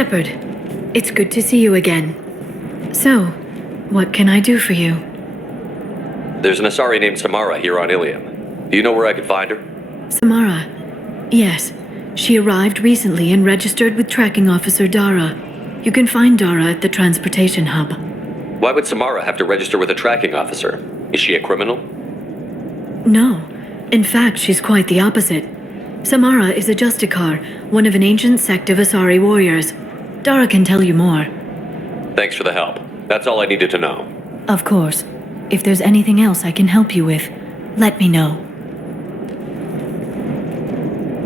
Shepard, it's good to see you again. So, what can I do for you? There's an Asari named Samara here on Ilium. Do you know where I could find her? Samara? Yes. She arrived recently and registered with Tracking Officer Dara. You can find Dara at the transportation hub. Why would Samara have to register with a tracking officer? Is she a criminal? No. In fact, she's quite the opposite. Samara is a Justicar, one of an ancient sect of Asari warriors. Dara can tell you more. Thanks for the help. That's all I needed to know. Of course. If there's anything else I can help you with, let me know.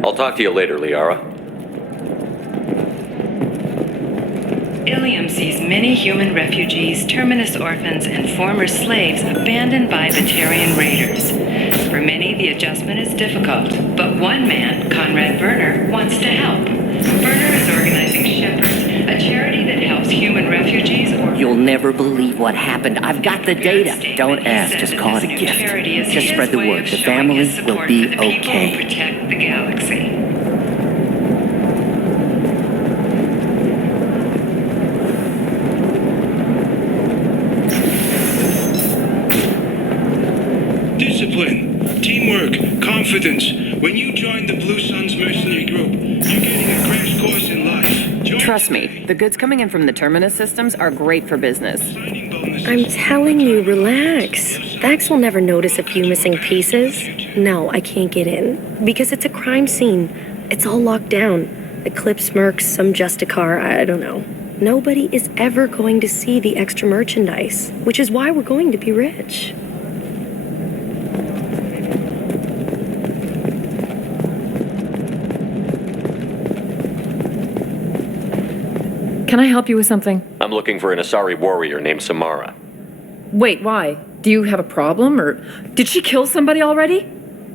I'll talk to you later, Liara. Ilium sees many human refugees, terminus orphans, and former slaves abandoned by Batarian raiders. For many, the adjustment is difficult, but one man, Conrad Berner, wants to help. Berner is organizing Shepherds, a charity that helps human refugees or... You'll never believe what happened. I've got the data. Don't ask, just call it a gift. Just spread the word. The family will be okay. Protect the galaxy. Discipline, teamwork, confidence. When you join the Blue Suns mercenary group, you're getting a crash course in life. Trust me, the goods coming in from the Terminus systems are great for business. I'm telling you, relax. Vax will never notice a few missing pieces. No, I can't get in. Because it's a crime scene. It's all locked down. Eclipse mercs, some Justicar, I don't know. Nobody is ever going to see the extra merchandise, which is why we're going to be rich. Can I help you with something? I'm looking for an Asari warrior named Samara. Wait, why? Do you have a problem, or did she kill somebody already?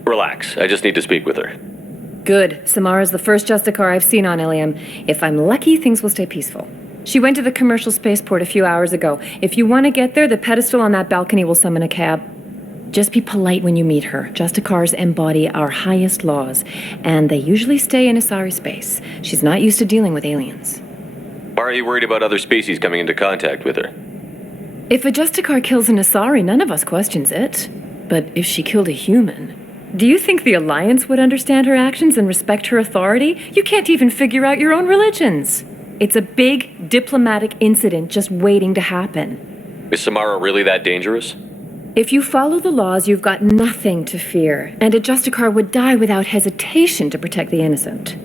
Relax, I just need to speak with her. Good. Samara's the first Justicar I've seen on Ilium. If I'm lucky, things will stay peaceful. She went to the commercial spaceport a few hours ago. If you want to get there, the pedestal on that balcony will summon a cab. Just be polite when you meet her. Justicars embody our highest laws, and they usually stay in Asari space. She's not used to dealing with aliens. Why are you worried about other species coming into contact with her? If a Justicar kills an Asari, none of us questions it. But if she killed a human... Do you think the Alliance would understand her actions and respect her authority? You can't even figure out your own religions. It's a big diplomatic incident just waiting to happen. Is Samara really that dangerous? If you follow the laws, you've got nothing to fear, and a Justicar would die without hesitation to protect the innocent.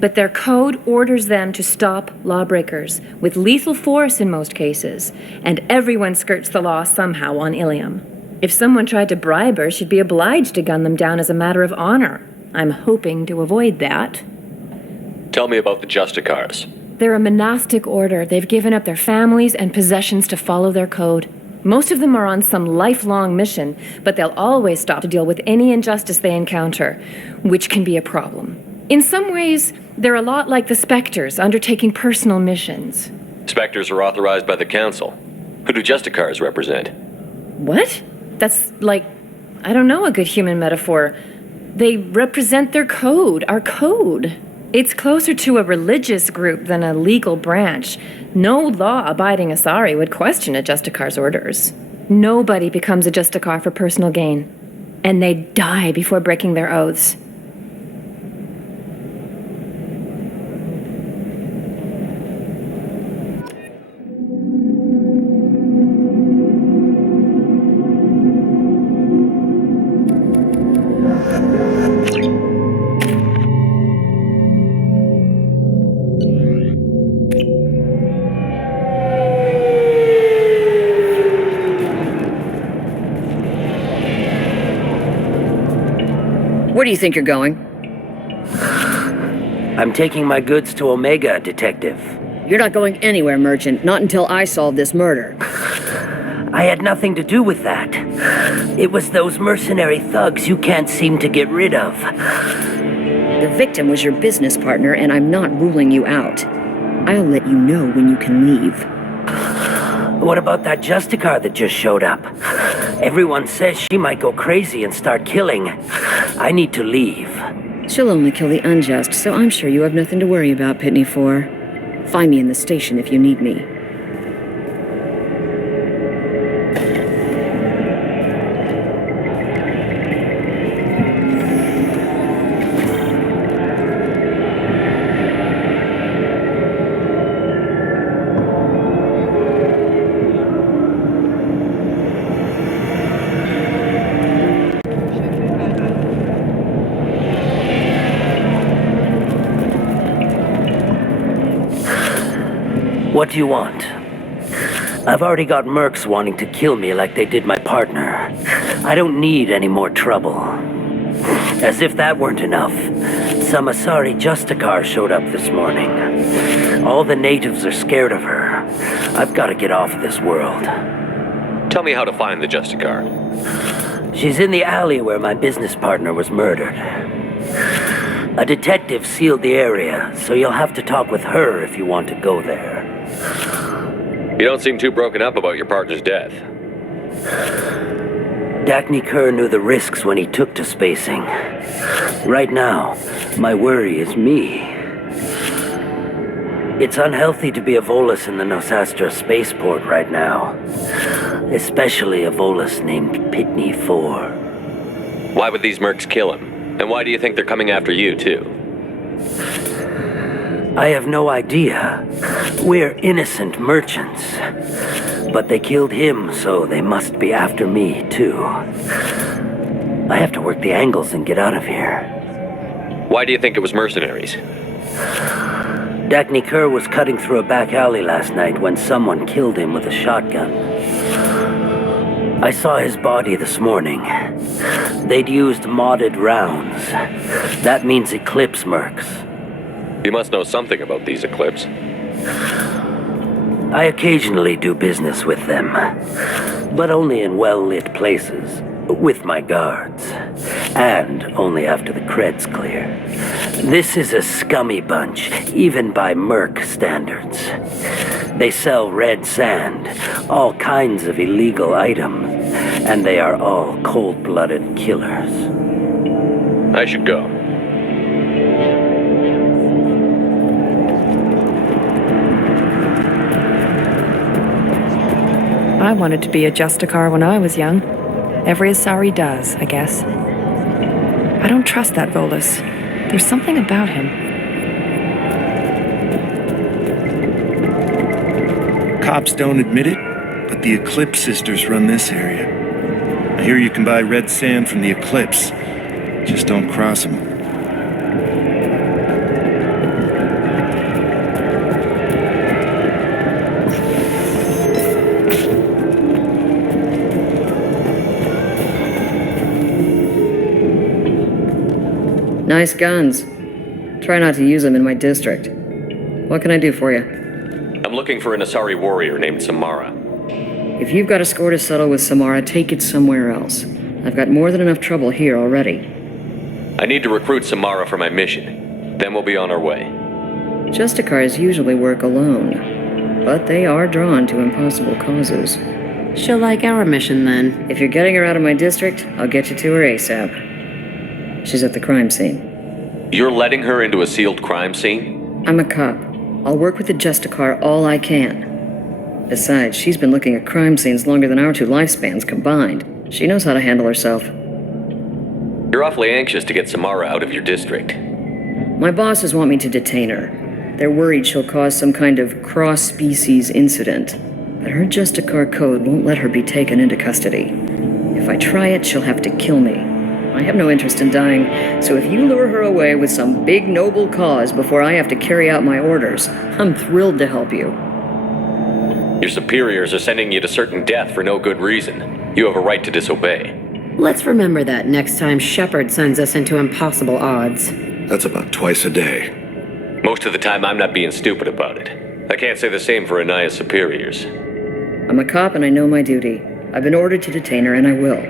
But their code orders them to stop lawbreakers, with lethal force in most cases, and everyone skirts the law somehow on Ilium. If someone tried to bribe her, she'd be obliged to gun them down as a matter of honor. I'm hoping to avoid that. Tell me about the Justicars. They're a monastic order. They've given up their families and possessions to follow their code. Most of them are on some lifelong mission, but they'll always stop to deal with any injustice they encounter, which can be a problem. In some ways, they're a lot like the Spectres, undertaking personal missions. Spectres are authorized by the Council. Who do Justicars represent? What? That's like, I don't know, a good human metaphor. They represent their code, our code. It's closer to a religious group than a legal branch. No law-abiding Asari would question a Justicar's orders. Nobody becomes a Justicar for personal gain. And they die before breaking their oaths. Where do you think you're going? I'm taking my goods to Omega, Detective. You're not going anywhere, Merchant. Not until I solve this murder. I had nothing to do with that. It was those mercenary thugs you can't seem to get rid of. The victim was your business partner, and I'm not ruling you out. I'll let you know when you can leave. What about that Justicar that just showed up? Everyone says she might go crazy and start killing. I need to leave. She'll only kill the unjust, so I'm sure you have nothing to worry about, Pitney 4. Find me in the station if you need me. What do you want? I've already got mercs wanting to kill me like they did my partner. I don't need any more trouble. As if that weren't enough, some Asari Justicar showed up this morning. All the natives are scared of her. I've got to get off this world. Tell me how to find the Justicar. She's in the alley where my business partner was murdered. A detective sealed the area, so you'll have to talk with her if you want to go there. You don't seem too broken up about your partner's death. Dacny Kerr knew the risks when he took to spacing. Right now, my worry is me. It's unhealthy to be a Volus in the Nosastra spaceport right now. Especially a Volus named Pitney 4. Why would these mercs kill him? And why do you think they're coming after you, too? I have no idea. We're innocent merchants. But they killed him, so they must be after me, too. I have to work the angles and get out of here. Why do you think it was mercenaries? Dacny Kerr was cutting through a back alley last night when someone killed him with a shotgun. I saw his body this morning. They'd used modded rounds. That means Eclipse mercs. You must know something about these Eclipse. I occasionally do business with them, but only in well-lit places, with my guards, and only after the cred's clear. This is a scummy bunch, even by merc standards. They sell red sand, all kinds of illegal items, and they are all cold-blooded killers. I should go. I wanted to be a Justicar when I was young. Every Asari does, I guess. I don't trust that Volus. There's something about him. Cops don't admit it, but the Eclipse sisters run this area. I hear you can buy red sand from the Eclipse. Just don't cross them. Nice guns. Try not to use them in my district. What can I do for you? I'm looking for an Asari warrior named Samara. If you've got a score to settle with Samara, take it somewhere else. I've got more than enough trouble here already. I need to recruit Samara for my mission. Then we'll be on our way. Justicars usually work alone, but they are drawn to impossible causes. She'll like our mission, then. If you're getting her out of my district, I'll get you to her ASAP. She's at the crime scene. You're letting her into a sealed crime scene? I'm a cop. I'll work with the Justicar all I can. Besides, she's been looking at crime scenes longer than our two lifespans combined. She knows how to handle herself. You're awfully anxious to get Samara out of your district. My bosses want me to detain her. They're worried she'll cause some kind of cross-species incident. But her Justicar code won't let her be taken into custody. If I try it, she'll have to kill me. I have no interest in dying, so if you lure her away with some big noble cause before I have to carry out my orders, I'm thrilled to help you. Your superiors are sending you to certain death for no good reason. You have a right to disobey. Let's remember that next time Shepard sends us into impossible odds. That's about twice a day. Most of the time, I'm not being stupid about it. I can't say the same for Anaya's superiors. I'm a cop and I know my duty. I've been ordered to detain her and I will.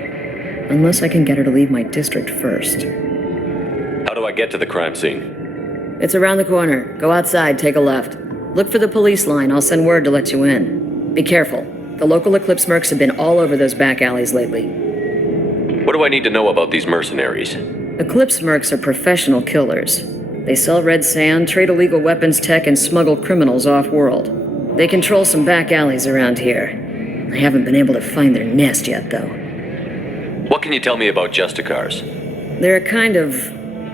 Unless I can get her to leave my district first. How do I get to the crime scene? It's around the corner. Go outside, take a left. Look for the police line. I'll send word to let you in. Be careful. The local Eclipse mercs have been all over those back alleys lately. What do I need to know about these mercenaries? Eclipse mercs are professional killers. They sell red sand, trade illegal weapons tech, and smuggle criminals off-world. They control some back alleys around here. I haven't been able to find their nest yet, though. What can you tell me about Justicars? They're a kind of...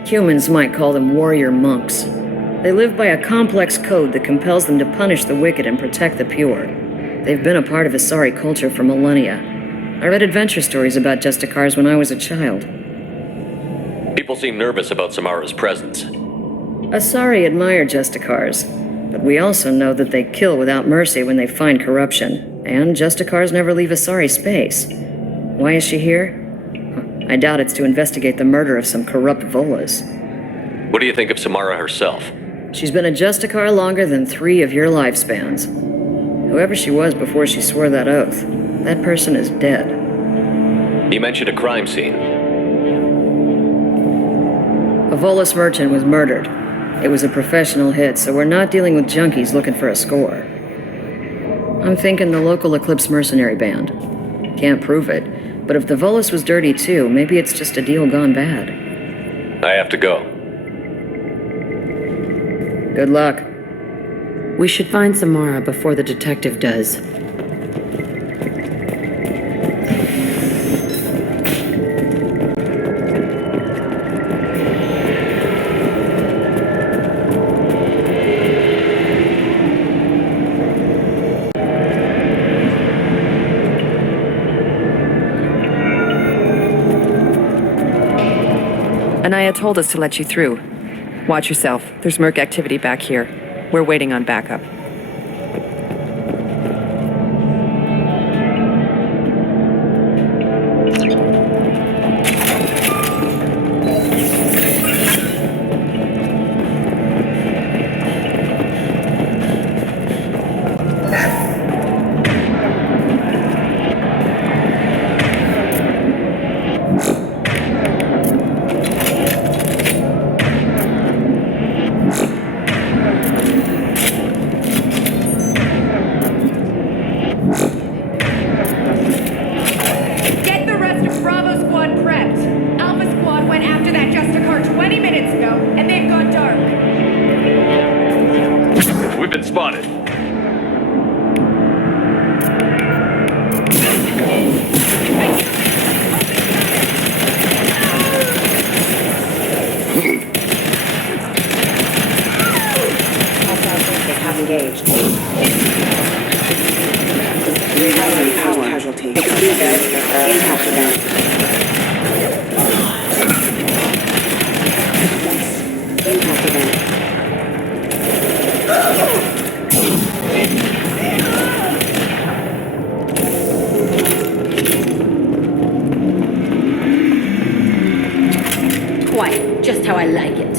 humans might call them warrior monks. They live by a complex code that compels them to punish the wicked and protect the pure. They've been a part of Asari culture for millennia. I read adventure stories about Justicars when I was a child. People seem nervous about Samara's presence. Asari admire Justicars, but we also know that they kill without mercy when they find corruption, and Justicars never leave Asari space. Why is she here? I doubt it's to investigate the murder of some corrupt Volas. What do you think of Samara herself? She's been a Justicar longer than 3 of your lifespans. Whoever she was before she swore that oath, that person is dead. You mentioned a crime scene. A Volas merchant was murdered. It was a professional hit, so we're not dealing with junkies looking for a score. I'm thinking the local Eclipse mercenary band. Can't prove it, but if the Volas was dirty too, maybe it's just a deal gone bad. I have to go. Good luck. We should find Samara before the detective does. Anaya told us to let you through. Watch yourself. There's Merc activity back here. We're waiting on backup. Quiet, just how I like it.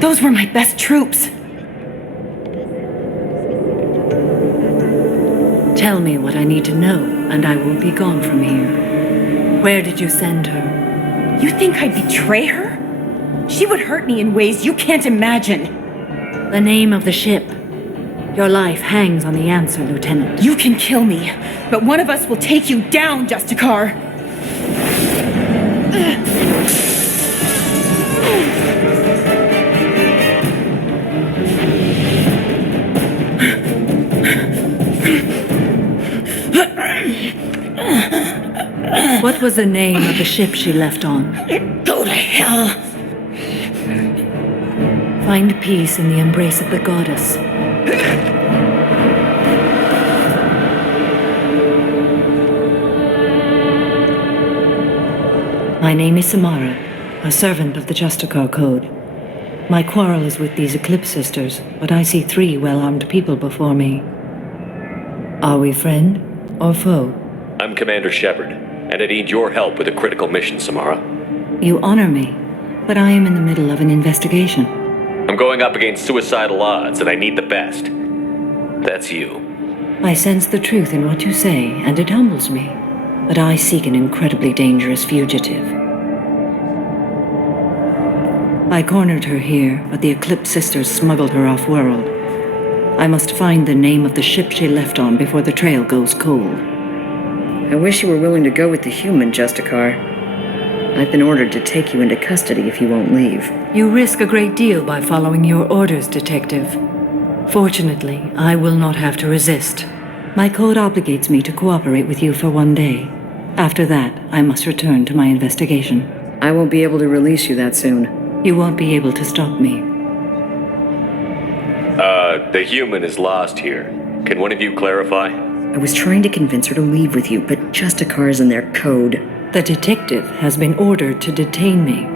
Those were my best troops. Tell me what I need to know, and I will be gone from here. Where did you send her? You think I'd betray her? She would hurt me in ways you can't imagine. The name of the ship. Your life hangs on the answer, Lieutenant. You can kill me, but one of us will take you down, Justicar. What was the name of the ship she left on? Go to hell. Find peace in the embrace of the goddess. My name is Samara, a servant of the Justicar Code. My quarrel is with these Eclipse sisters, but I see 3 well-armed people before me. Are we friend or foe? I'm Commander Shepard, and I need your help with a critical mission, Samara. You honor me, but I am in the middle of an investigation. I'm going up against suicidal odds, and I need the best. That's you. I sense the truth in what you say, and it humbles me. But I seek an incredibly dangerous fugitive. I cornered her here, but the Eclipse sisters smuggled her off-world. I must find the name of the ship she left on before the trail goes cold. I wish you were willing to go with the human, Justicar. I've been ordered to take you into custody if you won't leave. You risk a great deal by following your orders, Detective. Fortunately, I will not have to resist. My code obligates me to cooperate with you for 1 day. After that, I must return to my investigation. I won't be able to release you that soon. You won't be able to stop me. The human is lost here. Can one of you clarify? I was trying to convince her to leave with you, but Justicar's in their code. The detective has been ordered to detain me.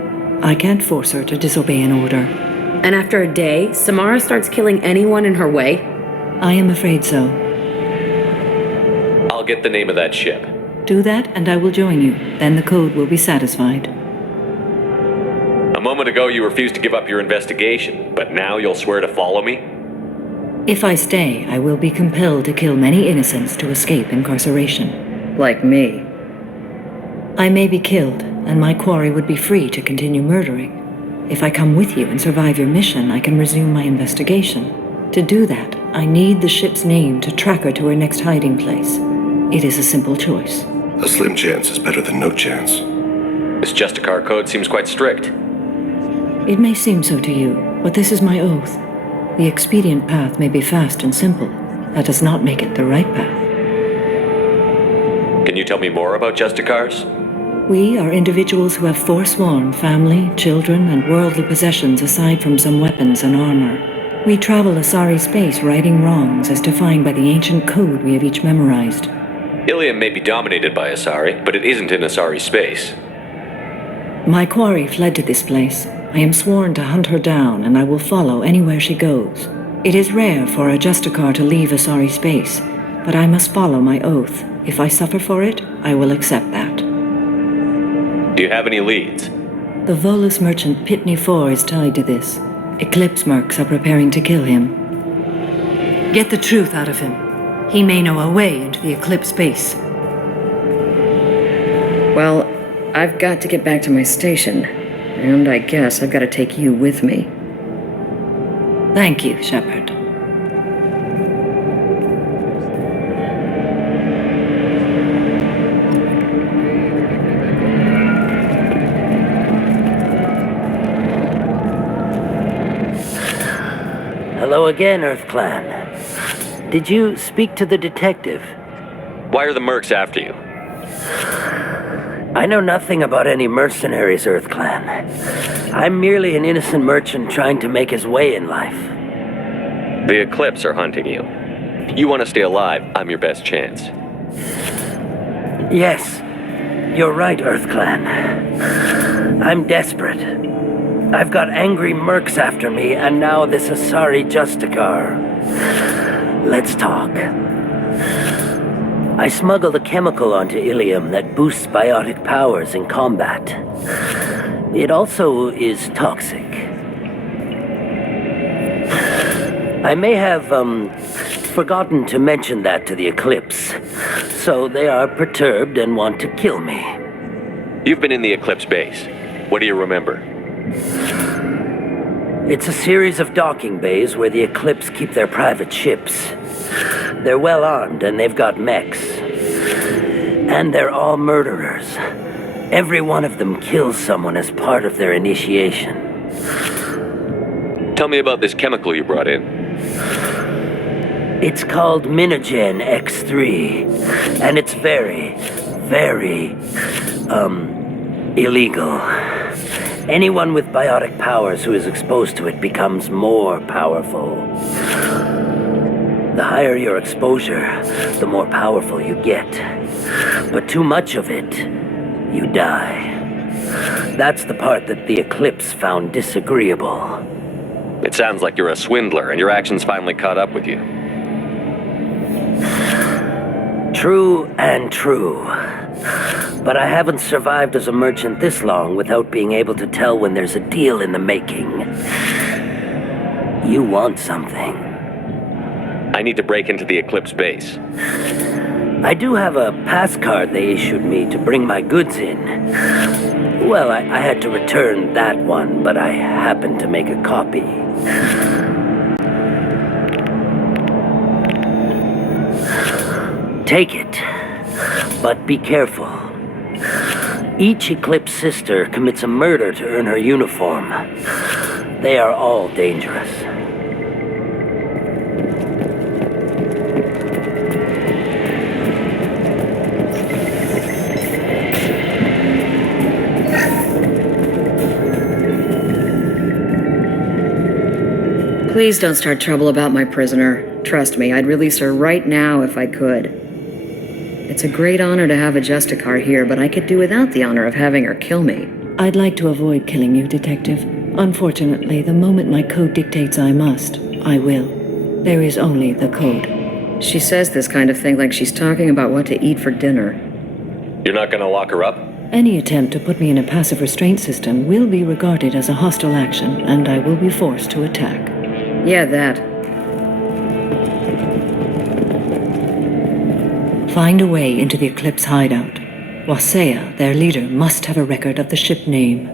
I can't force her to disobey an order. And after a day, Samara starts killing anyone in her way? I am afraid so. I'll get the name of that ship. Do that and I will join you. Then the code will be satisfied. A moment ago you refused to give up your investigation, but now you'll swear to follow me? If I stay, I will be compelled to kill many innocents to escape incarceration. Like me. I may be killed, and my quarry would be free to continue murdering. If I come with you and survive your mission, I can resume my investigation. To do that, I need the ship's name to track her to her next hiding place. It is a simple choice. A slim chance is better than no chance. This Justicar code seems quite strict. It may seem so to you, but this is my oath. The expedient path may be fast and simple. That does not make it the right path. Can you tell me more about Justicars? We are individuals who have forsworn family, children, and worldly possessions aside from some weapons and armor. We travel Asari space righting wrongs as defined by the ancient code we have each memorized. Ilium may be dominated by Asari, but it isn't in Asari space. My quarry fled to this place. I am sworn to hunt her down, and I will follow anywhere she goes. It is rare for a Justicar to leave Asari space, but I must follow my oath. If I suffer for it, I will accept that. Do you have any leads? The Volus merchant Pitney 4 is tied to this. Eclipse mercs are preparing to kill him. Get the truth out of him. He may know a way into the Eclipse base. Well, I've got to get back to my station. And I guess I've got to take you with me. Thank you, Shepard. Hello again, Earth Clan. Did you speak to the detective? Why are the mercs after you? I know nothing about any mercenaries, Earth Clan. I'm merely an innocent merchant trying to make his way in life. The Eclipse are hunting you. You want to stay alive, I'm your best chance. Yes, you're right, Earth Clan. I'm desperate. I've got angry mercs after me, and now this Asari Justicar. Let's talk. I smuggled a chemical onto Ilium that boosts biotic powers in combat. It also is toxic. I may have, forgotten to mention that to the Eclipse, so they are perturbed and want to kill me. You've been in the Eclipse base. What do you remember? It's a series of docking bays where the Eclipse keep their private ships. They're well armed and they've got mechs. And they're all murderers. Every one of them kills someone as part of their initiation. Tell me about this chemical you brought in. It's called Minogen X3. And it's very, very, illegal. Anyone with biotic powers who is exposed to it becomes more powerful. The higher your exposure, the more powerful you get. But too much of it, you die. That's the part that the Eclipse found disagreeable. It sounds like you're a swindler and your actions finally caught up with you. True and true. But I haven't survived as a merchant this long without being able to tell when there's a deal in the making. You want something. I need to break into the Eclipse base. I do have a pass card they issued me to bring my goods in. Well, I had to return that one, but I happened to make a copy. Take it, but be careful. Each Eclipse sister commits a murder to earn her uniform. They are all dangerous. Please don't start trouble about my prisoner. Trust me, I'd release her right now if I could. It's a great honor to have a Justicar here, but I could do without the honor of having her kill me. I'd like to avoid killing you, Detective. Unfortunately, the moment my code dictates I must, I will. There is only the code. She says this kind of thing like she's talking about what to eat for dinner. You're not gonna lock her up? Any attempt to put me in a passive restraint system will be regarded as a hostile action, and I will be forced to attack. Yeah, that. Find a way into the Eclipse hideout. Wasea, their leader, must have a record of the ship name.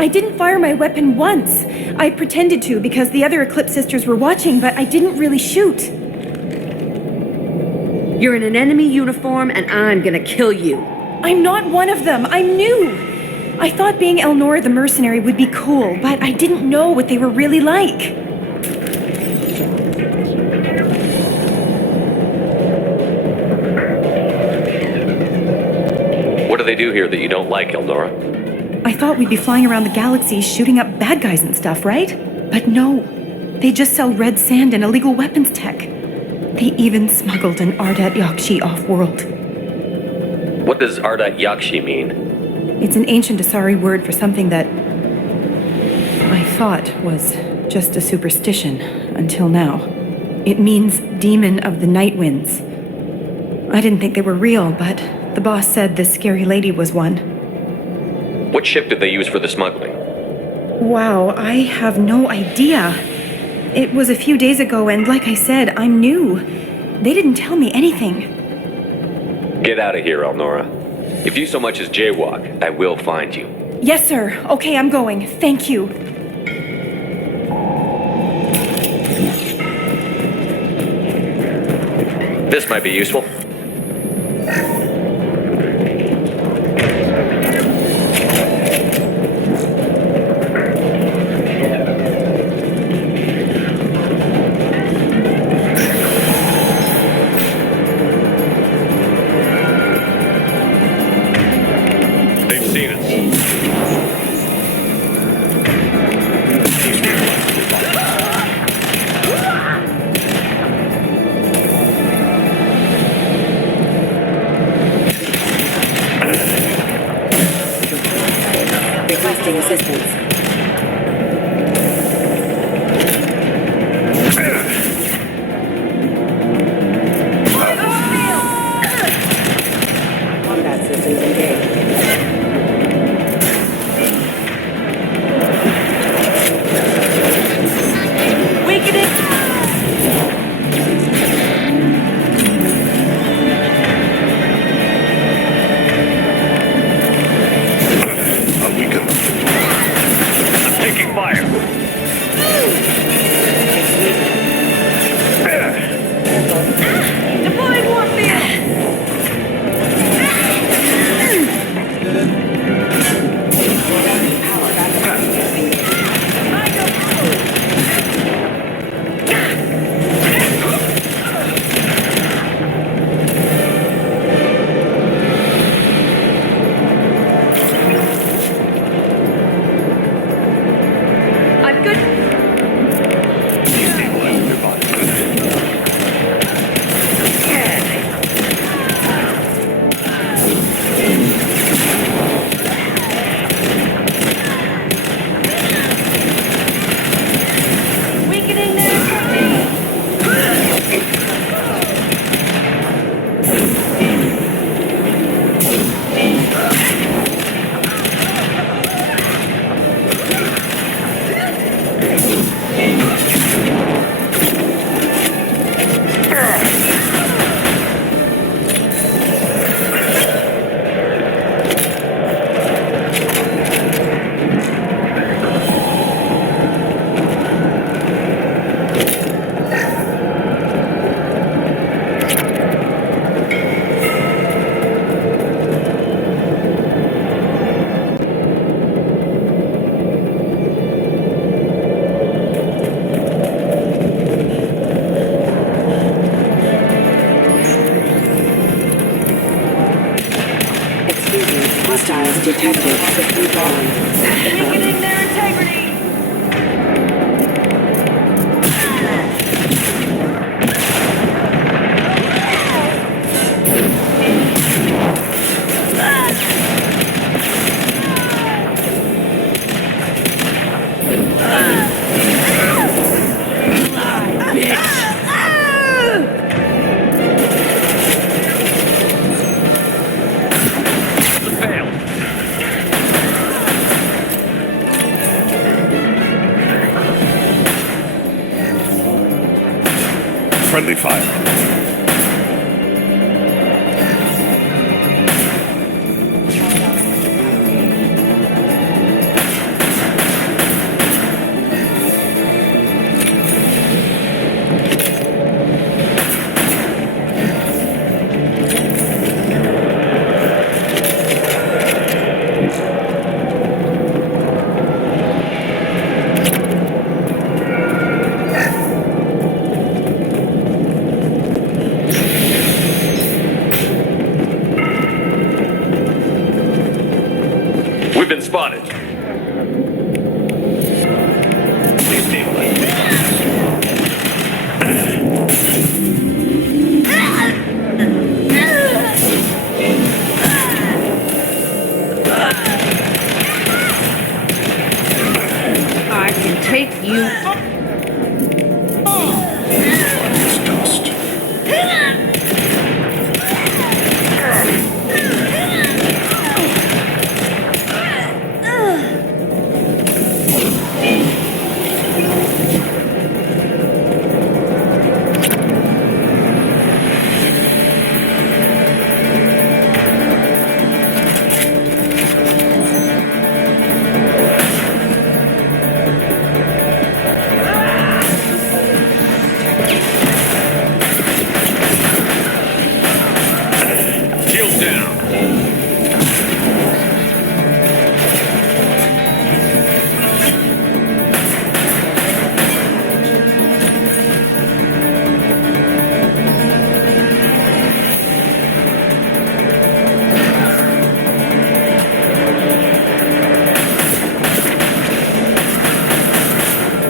I didn't fire my weapon once. I pretended to because the other Eclipse sisters were watching, but I didn't really shoot. You're in an enemy uniform, and I'm gonna kill you. I'm not one of them. I'm new. I thought being Elnora the mercenary would be cool, but I didn't know what they were really like. What do they do here that you don't like, Elnora? I thought we'd be flying around the galaxy shooting up bad guys and stuff, right? But no. They just sell red sand and illegal weapons tech. They even smuggled an Ardat Yakshi off-world. What does Arda Yakshi mean? It's an ancient Asari word for something that I thought was just a superstition until now. It means demon of the night winds. I didn't think they were real, but the boss said this scary lady was one. What ship did they use for the smuggling? Wow, I have no idea. It was a few days ago, and like I said, I'm new. They didn't tell me anything. Get out of here, Elnora. If you so much as jaywalk, I will find you. Yes, sir. Okay, I'm going. Thank you. This might be useful. Requesting assistance. Combat systems engaged. Hostiles detected. System gone. Weakening their integrity. Friendly fire. take you... It's dust.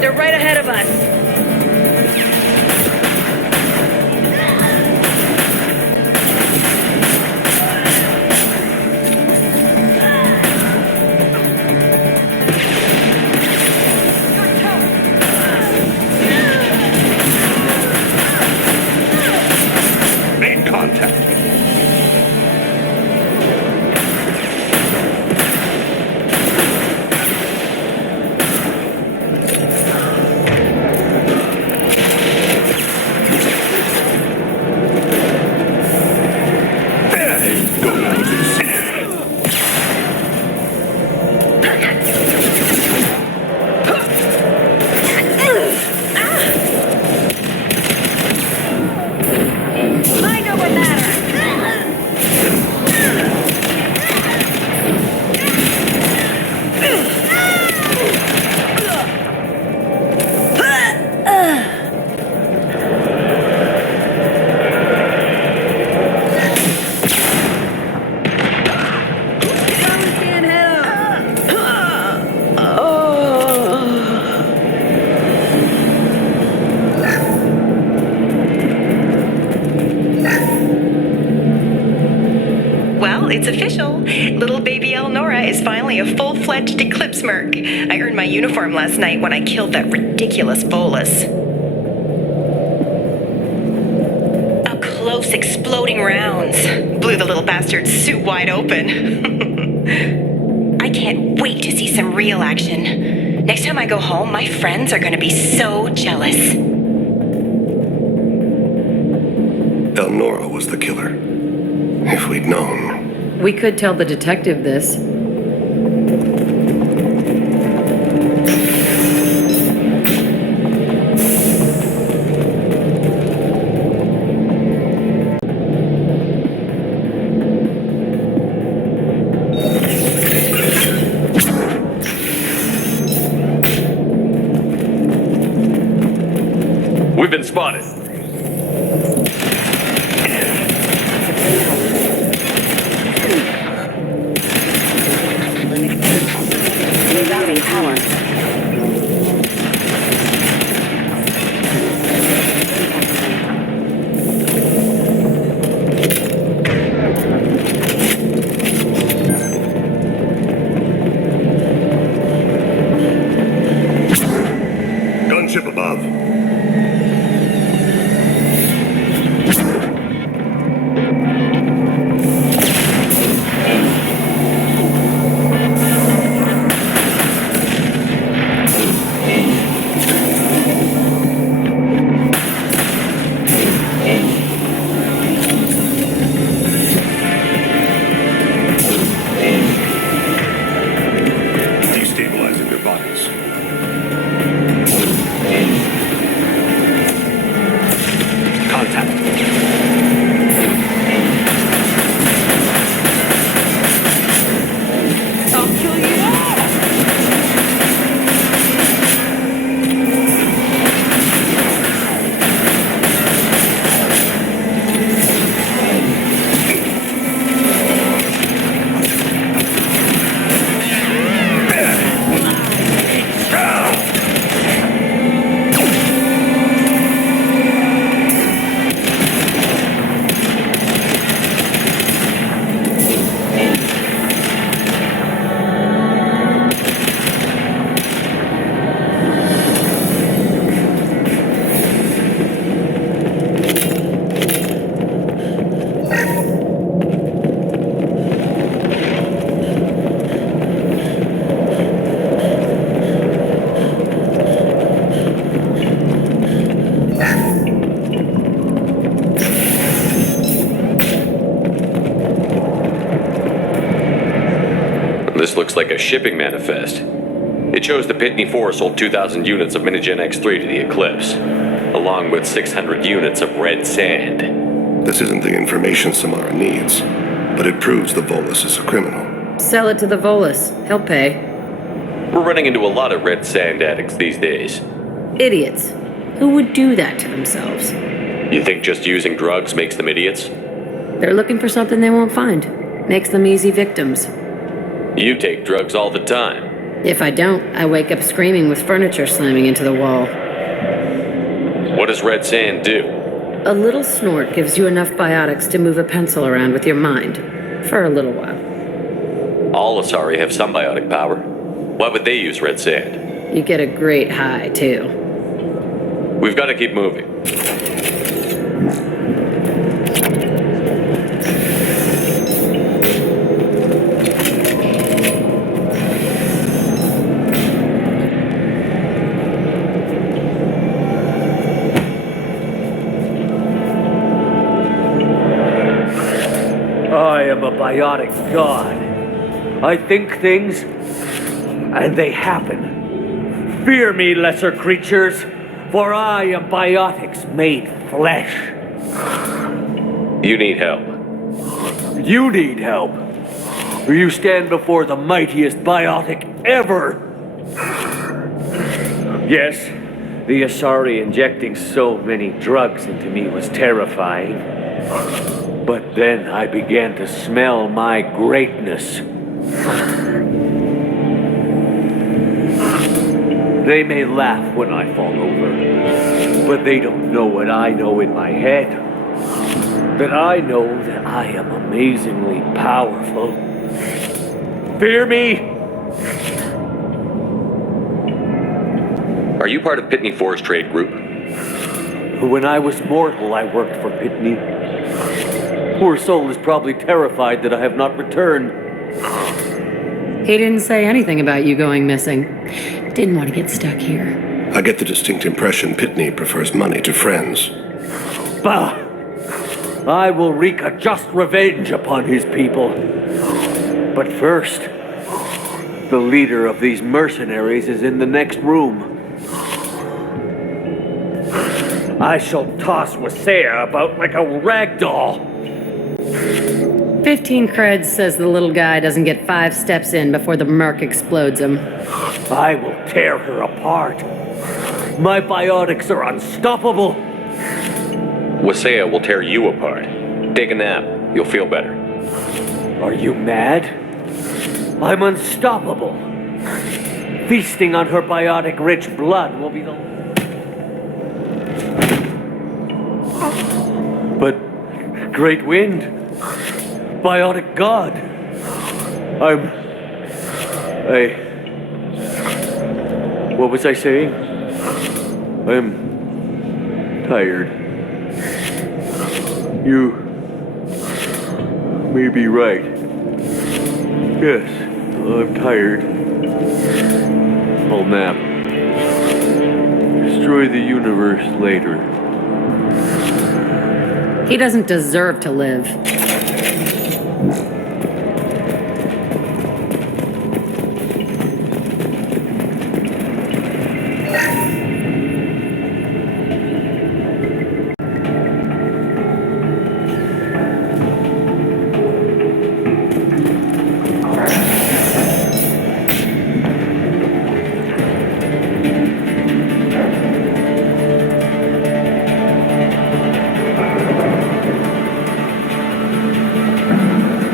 They're right ahead of us. Made contact. It's official. Little baby Elnora is finally a full-fledged Eclipse merc. I earned my uniform last night when I killed that ridiculous bolus. Up close, exploding rounds. Blew the little bastard's suit wide open. I can't wait to see some real action. Next time I go home, my friends are going to be so jealous. Elnora was the killer. If we'd known. We could tell the detective this. We've been spotted. Power. Gunship above. Destabilizing their bodies. looks like a shipping manifest. It shows the Pitney 4 sold 2,000 units of Minigen X3 to the Eclipse, along with 600 units of red sand. This isn't the information Samara needs, but it proves the Volus is a criminal. Sell it to the Volus. He'll pay. We're running into a lot of red sand addicts these days. Idiots. Who would do that to themselves? You think just using drugs makes them idiots? They're looking for something they won't find. Makes them easy victims. You take drugs all the time. If I don't, I wake up screaming with furniture slamming into the wall. What does red sand do? A little snort gives you enough biotics to move a pencil around with your mind. For a little while. All Asari have some biotic power. Why would they use red sand? You get a great high, too. We've got to keep moving. I am a biotic god. I think things, and they happen. Fear me, lesser creatures, for I am biotics made flesh. You need help. You need help. You stand before the mightiest biotic ever. Yes, the Asari injecting so many drugs into me was terrifying. But then I began to smell my greatness. They may laugh when I fall over, but they don't know what I know in my head. That I know that I am amazingly powerful. Fear me? Are you part of Pitney 4's trade group? When I was mortal, I worked for Pitney. Poor soul is probably terrified that I have not returned. He didn't say anything about you going missing. Didn't want to get stuck here. I get the distinct impression Pitney prefers money to friends. Bah! I will wreak a just revenge upon his people. But first, the leader of these mercenaries is in the next room. I shall toss Wasea about like a rag doll. 15 creds says the little guy doesn't get 5 steps in before the merc explodes him. I will tear her apart. My biotics are unstoppable. Wasea will tear you apart. Take a nap. You'll feel better. Are you mad? I'm unstoppable. Feasting on her biotic-rich blood will be the... But, great wind, biotic god, what was I saying? I'm tired. You may be right. Yes, I'm tired. I'll nap. Destroy the universe later. He doesn't deserve to live.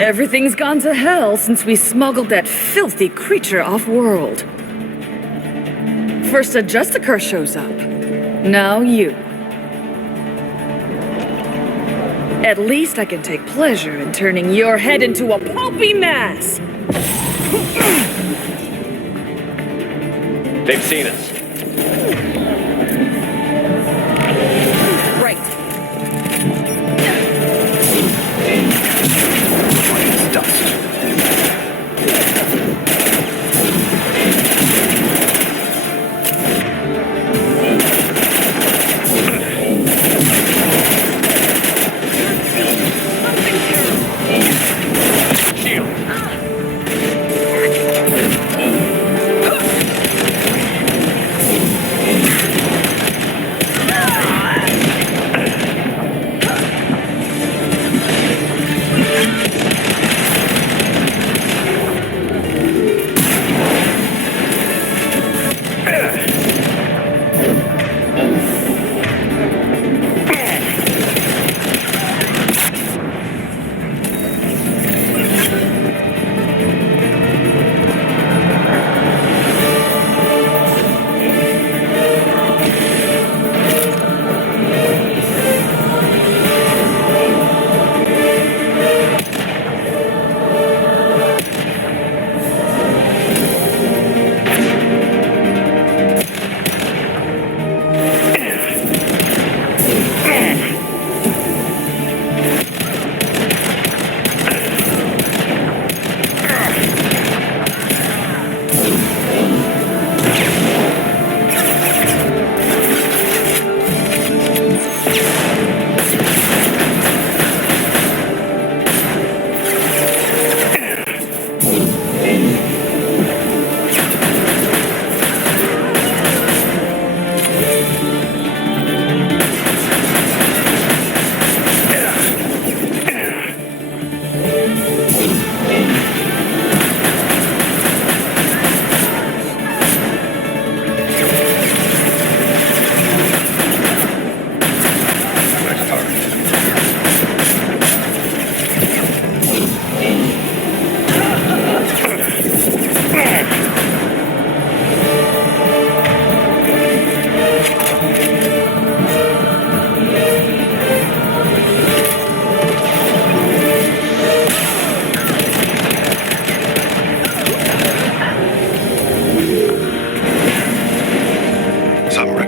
Everything's gone to hell since we smuggled that filthy creature off-world. First a Justicar shows up. Now you. At least I can take pleasure in turning your head into a pulpy mass. They've seen us. Right.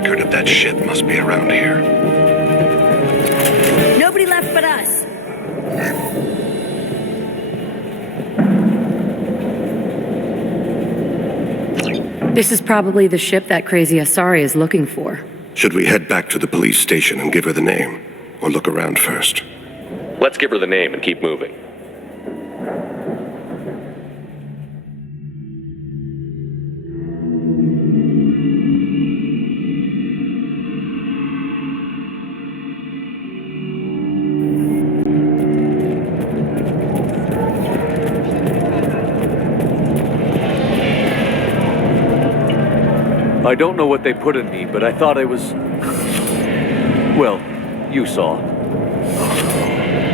record of that ship must be around here. Nobody left but us. This is probably the ship that crazy Asari is looking for. Should we head back to the police station and give her the name? Or look around first? Let's give her the name and keep moving. I don't know what they put in me, but I thought I was... Well, you saw.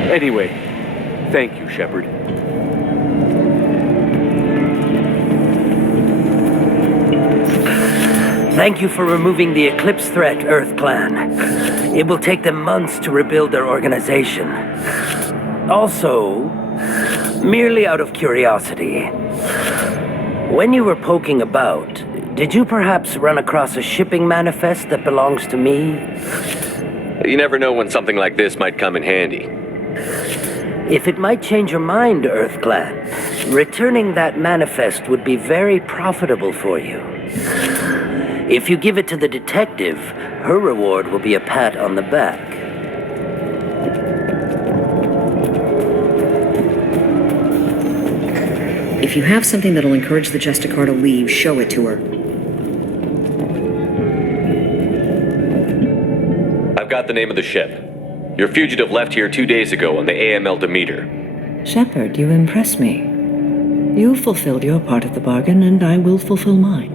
Anyway, thank you, Shepard. Thank you for removing the Eclipse threat, Earth Clan. It will take them months to rebuild their organization. Also, merely out of curiosity, when you were poking about, did you perhaps run across a shipping manifest that belongs to me? You never know when something like this might come in handy. If it might change your mind, Earth Clan, returning that manifest would be very profitable for you. If you give it to the detective, her reward will be a pat on the back. If you have something that'll encourage the Justicar to leave, show it to her. I've got the name of the ship. Your fugitive left here 2 days ago on the AML Demeter. Shepard, you impress me. You fulfilled your part of the bargain, and I will fulfill mine.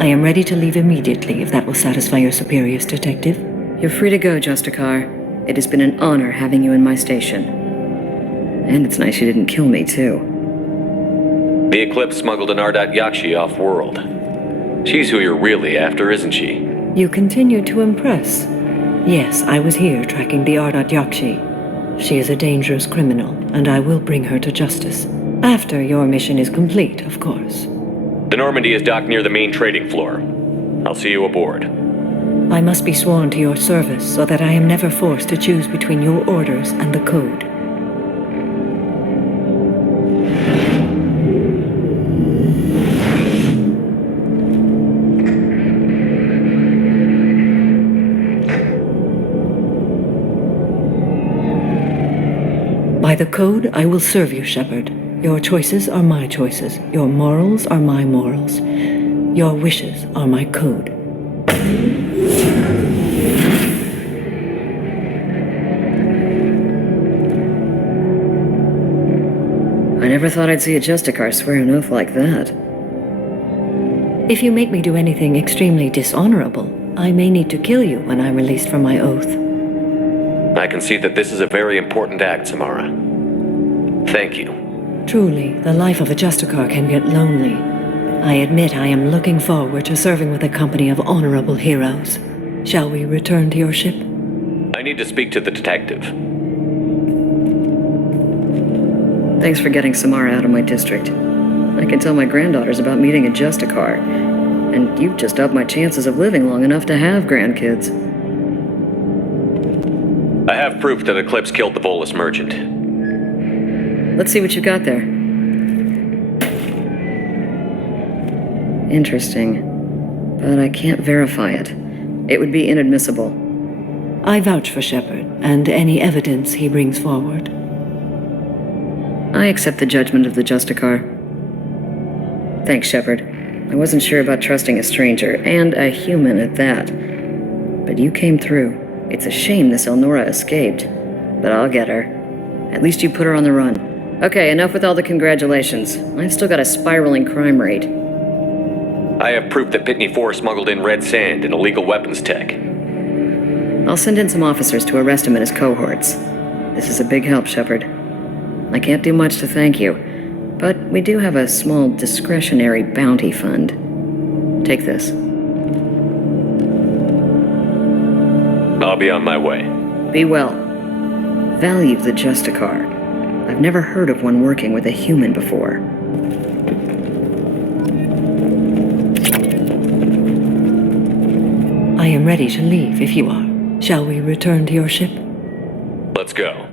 I am ready to leave immediately, if that will satisfy your superiors, Detective. You're free to go, Justicar. It has been an honor having you in my station. And it's nice you didn't kill me, too. The Eclipse smuggled an Ardat Yakshi off-world. She's who you're really after, isn't she? You continue to impress. Yes, I was here tracking the Ardat Yakshi. She is a dangerous criminal, and I will bring her to justice. After your mission is complete, of course. The Normandy is docked near the main trading floor. I'll see you aboard. I must be sworn to your service so that I am never forced to choose between your orders and the Code. By the Code, I will serve you, Shepard. Your choices are my choices. Your morals are my morals. Your wishes are my code. I never thought I'd see a Justicar swear an oath like that. If you make me do anything extremely dishonorable, I may need to kill you when I'm released from my oath. I can see that this is a very important act, Samara. Thank you. Truly, the life of a Justicar can get lonely. I admit I am looking forward to serving with a company of honorable heroes. Shall we return to your ship? I need to speak to the detective. Thanks for getting Samara out of my district. I can tell my granddaughters about meeting a Justicar, and you've just upped my chances of living long enough to have grandkids. I have proof that Eclipse killed the Volus merchant. Let's see what you got there. Interesting. But I can't verify it. It would be inadmissible. I vouch for Shepard, and any evidence he brings forward. I accept the judgment of the Justicar. Thanks, Shepard. I wasn't sure about trusting a stranger, and a human at that. But you came through. It's a shame this Elnora escaped. But I'll get her. At least you put her on the run. Okay, enough with all the congratulations. I've still got a spiraling crime rate. I have proof that Pitney 4 smuggled in red sand and illegal weapons tech. I'll send in some officers to arrest him and his cohorts. This is a big help, Shepard. I can't do much to thank you, but we do have a small discretionary bounty fund. Take this. I'll be on my way. Be well. Value the Justicar. I've never heard of one working with a human before. am ready to leave if you are. Shall we return to your ship? Let's go.